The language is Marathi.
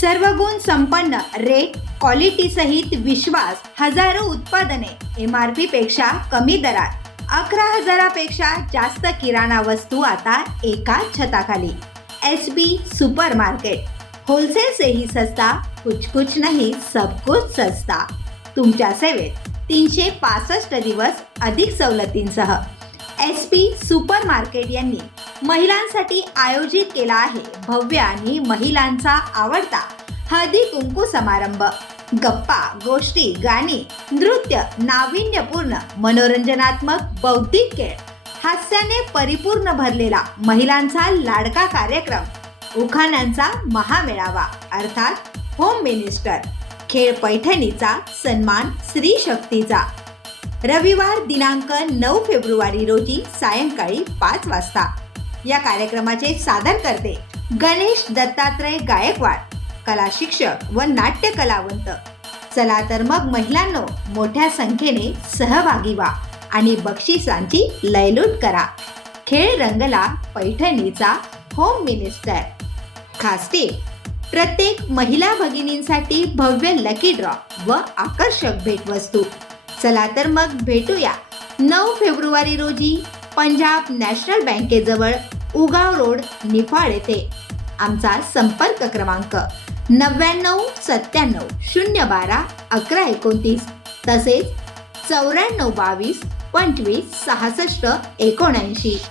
सर्व गुण संपन्न रेट क्वालिटी सहित विश्वास हजारो उत्पादने एम आर पी पेक्षा कमी दरात. अकरा हजारापेक्षा जास्त किराणा वस्तू आता एका छताखाली. S B super market wholesale से ही सस्ता कुछ कुछ नाही सब कुछ सस्ता. तुमच्या सेवेत तीनशे पासष्ट दिवस अधिक सवलतींसह. एस पी सुपर मार्केट यांनी महिलांसाठी आयोजित केला आहे. भव्य आणि महिलांचा आवडता हळदी कुंकू समारंभ. गप्पा गोष्टी गाणी नृत्य नाविन्यपूर्ण मनोरंजनात्मक बौद्धिक खेळ. हास्याने परिपूर्ण भरलेला महिलांचा लाडका कार्यक्रम. उखाण्यांचा महामेळावा अर्थात होम मिनिस्टर खेळ पैठणीचा सन्मान स्त्री शक्तीचा. रविवार दिनांक नऊ फेब्रुवारी रोजी सायंकाळी पाच वाजता. या कार्यक्रमाचे सादर करते गणेश दत्तात्रय गायकवाड कला शिक्षक व नाट्य कलावंत. चला तर मग महिलांनो मोठ्या संख्येने सहभागी व्हा आणि बक्षिसांची लयलूट करा. खेळ रंगला पैठणीचा होम मिनिस्टर खास टीप प्रत्येक महिला भगिनींसाठी भव्य लकी ड्रॉ व आकर्षक भेटवस्तू. चला तर मग भेटूया नऊ फेब्रुवारी रोजी पंजाब नॅशनल बँकेजवळ उगाव रोड निफाड येथे. आमचा संपर्क क्रमांक नव्याण्णव सत्त्याण्णव शून्य बारा अकरा एकोणतीस तसेच चौऱ्याण्णव बावीस पंचवीस सहासष्ट एकोणऐंशी.